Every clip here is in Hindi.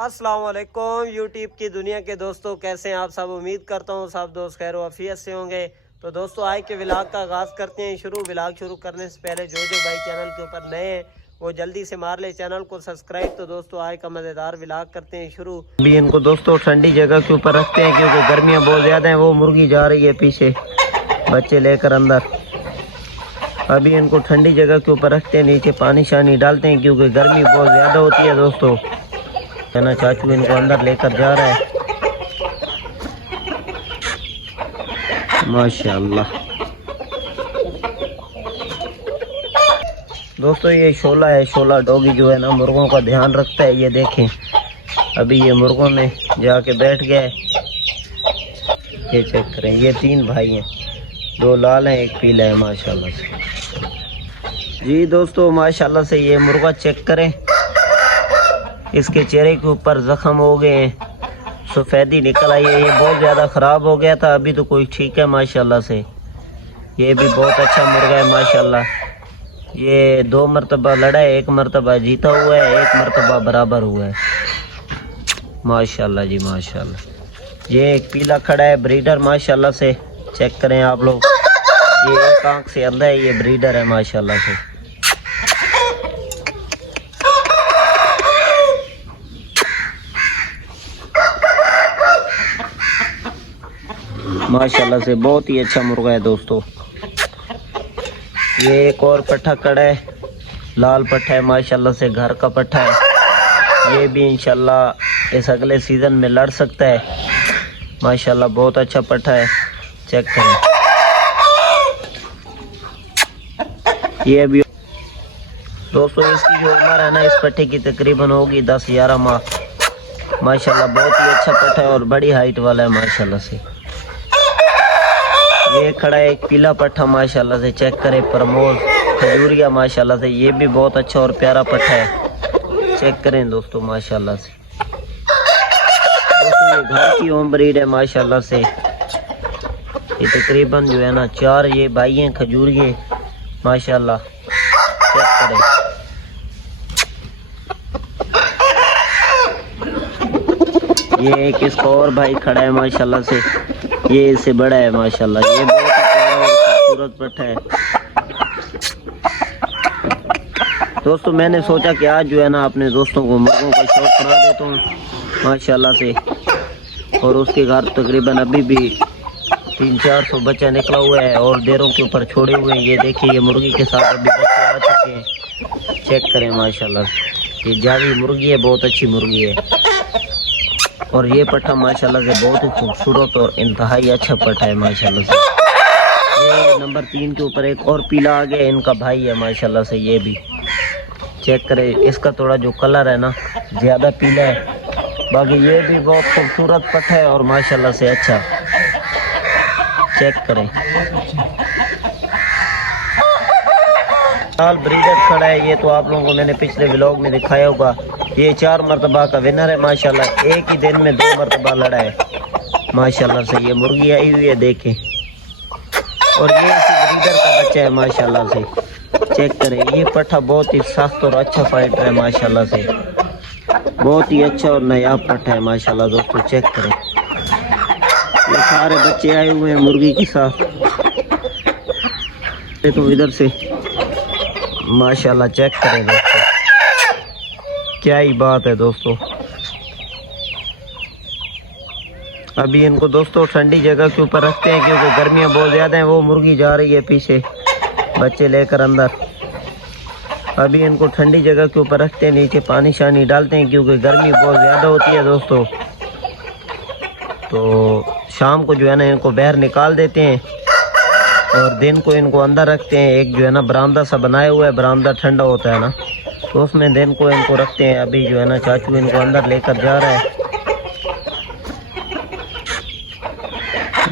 अस्सलाम वालेकुम यूट्यूब की दुनिया के दोस्तों, कैसे हैं आप सब। उम्मीद करता हूँ सब दोस्त खैर वाफियत से होंगे। तो दोस्तों आज के व्लॉग का आगाज़ करते हैं शुरू। व्लॉग शुरू करने से पहले जो भाई चैनल के ऊपर नए हैं वो जल्दी से मार ले चैनल को सब्सक्राइब। तो दोस्तों आज का मज़ेदार व्लॉग करते हैं शुरू। अभी इनको दोस्तों ठंडी जगह के ऊपर रखते हैं क्योंकि गर्मियाँ बहुत ज़्यादा हैं। वो मुर्गी जा रही है पीछे बच्चे लेकर अंदर। अभी इनको ठंडी जगह के ऊपर रखते हैं, नीचे पानी शानी डालते हैं क्योंकि गर्मी बहुत ज़्यादा होती है दोस्तों। है ना, चाचू इनको अंदर लेकर जा रहा है माशाल्लाह। दोस्तों ये शोला है, शोला डॉगी जो है ना मुर्गों का ध्यान रखता है। ये देखें अभी ये मुर्गों में जाके बैठ गया है। ये चेक करें, ये 3 भाई हैं, 2 लाल हैं 1 पीला है माशाल्लाह से। जी दोस्तों माशाल्लाह से ये मुर्गा चेक करें, इसके चेहरे के ऊपर जख्म हो गए हैं, सफ़ेदी निकल आई है। ये बहुत ज़्यादा ख़राब हो गया था, अभी तो कोई ठीक है माशाल्लाह से। ये भी बहुत अच्छा मुर्गा है माशाल्लाह। ये 2 मरतबा लड़ा है, 1 मरतबा जीता हुआ है, 1 मरतबा बराबर हुआ है माशाल्लाह जी माशाल्लाह। ये एक पीला खड़ा है ब्रीडर माशाल्लाह से, चेक करें आप लोग। ये एक आंख से अंधा है, ये ब्रीडर है माशाल्लाह से। माशाल्लाह से बहुत ही अच्छा मुर्गा है दोस्तों। ये एक और पट्ठा खड़ा है, लाल पट्ठा है माशाल्लाह से, घर का पट्ठा है। ये भी इंशाल्लाह इस अगले सीज़न में लड़ सकता है माशाल्लाह, बहुत अच्छा पट्ठा है, चेक करें। ये भी दोस्तों इसकी जो उम्र है ना इस पट्ठे की तकरीबन होगी 10-11 माह माशाल्लाह। बहुत ही अच्छा पट्ठा है और बड़ी हाइट वाला है माशाल्लाह से। ये खड़ा है एक पीला पट्ठा माशाल्लाह से, चेक करें प्रमोद खजूरिया माशाल्लाह से। ये भी बहुत अच्छा और प्यारा पट्ठा है, चेक करें दोस्तों माशाल्लाह से। दोस्तों ये घर की होम ब्रीड है माशाल्लाह से। ये तकरीबन जो है ना 4 ये भाई हैं खजूरिये माशाल्लाह, चेक करें। ये एक इसका और भाई खड़ा है माशाल्लाह से, ये इससे बड़ा है माशाल्लाह। ये बहुत ही प्यारा और खूबसूरत पट्ठा है दोस्तों। मैंने सोचा कि आज जो है ना अपने दोस्तों को मुर्गों का शौक करा देता हूँ माशाल्लाह से। और उसके घर तकरीबन अभी भी 300-400 बच्चा निकला हुआ है और देरों के ऊपर छोड़े हुए हैं। ये देखिए ये मुर्गी के साथ अभी बच्चे आ चुके हैं, चेक करें माशाल्लाह से। ये जावी मुर्गी है, बहुत अच्छी मुर्गी है। और ये पट्ठा माशाल्लाह से बहुत ही खूबसूरत और इंतहाई अच्छा पट्ठा है माशाल्लाह से। ये नंबर 3 के ऊपर एक और पीला आ गया, इनका भाई है माशाल्लाह से। ये भी चेक करें, इसका थोड़ा जो कलर है ना ज़्यादा पीला है, बाकी ये भी बहुत खूबसूरत पट्ठा है और माशाल्लाह से अच्छा, चेक करें। लाल ब्रीडर खड़ा है, ये तो आप लोगों को मैंने पिछले व्लॉग में दिखाया होगा। ये 4 मरतबा का विनर है माशाल्लाह, एक ही दिन में 2 मरतबा लड़ा है माशाल्लाह से। ये मुर्गी आई हुई है देखें, और ये इसी ब्रीडर का बच्चा है माशाल्लाह से, चेक करें। ये पट्ठा बहुत ही सख्त और अच्छा फाइटर है माशाल्लाह से, बहुत ही अच्छा और नायाब पट्ठा है माशाल्लाह दोस्तों, चेक करें। ये सारे बच्चे आए हुए हैं मुर्गी के साथ। तो इधर से माशाल्लाह चेक करें दोस्तों, क्या ही बात है दोस्तों। अभी इनको दोस्तों ठंडी जगह के ऊपर रखते हैं क्योंकि गर्मियाँ बहुत ज़्यादा हैं। वो मुर्गी जा रही है पीछे बच्चे लेकर अंदर। अभी इनको ठंडी जगह के ऊपर रखते हैं, नीचे पानी शानी डालते हैं क्योंकि गर्मी बहुत ज़्यादा होती है दोस्तों। तो शाम को जो है ना इनको बाहर निकाल देते हैं और दिन को इनको अंदर रखते हैं। एक जो है ना बरामदा सा बनाया हुआ है, बरामदा ठंडा होता है ना, तो उसमें दिन को इनको रखते हैं। अभी जो है ना चाचू इनको अंदर लेकर जा रहा है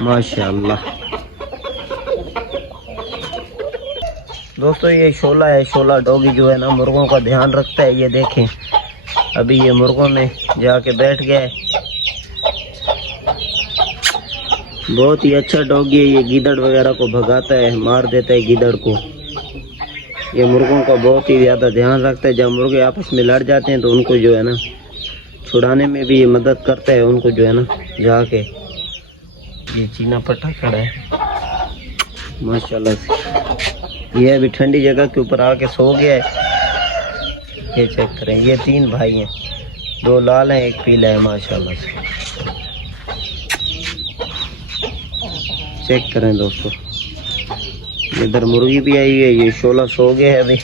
माशाल्लाह। दोस्तों ये शोला है, शोला डॉगी जो है ना मुर्गों का ध्यान रखता है। ये देखें अभी ये मुर्गों में जाके बैठ गया है, बहुत ही अच्छा डॉगी है। ये गीदड़ वगैरह को भगाता है, मार देता है गीदड़ को। ये मुर्गों का बहुत ही ज़्यादा ध्यान रखता है। जब मुर्गे आपस में लड़ जाते हैं तो उनको जो है ना छुड़ाने में भी ये मदद करता है उनको जो है ना जाके। ये चीना पट्टा खड़ा है माशाल्लाह से। ये अभी ठंडी जगह के ऊपर आके सो गया है। ये चेक करें, ये 3 भाई हैं, 2 लाल हैं, 1 पीला है माशाल्लाह से। चेक करें दोस्तों, इधर मुर्गी भी आई है। ये शोला सो गया है अभी।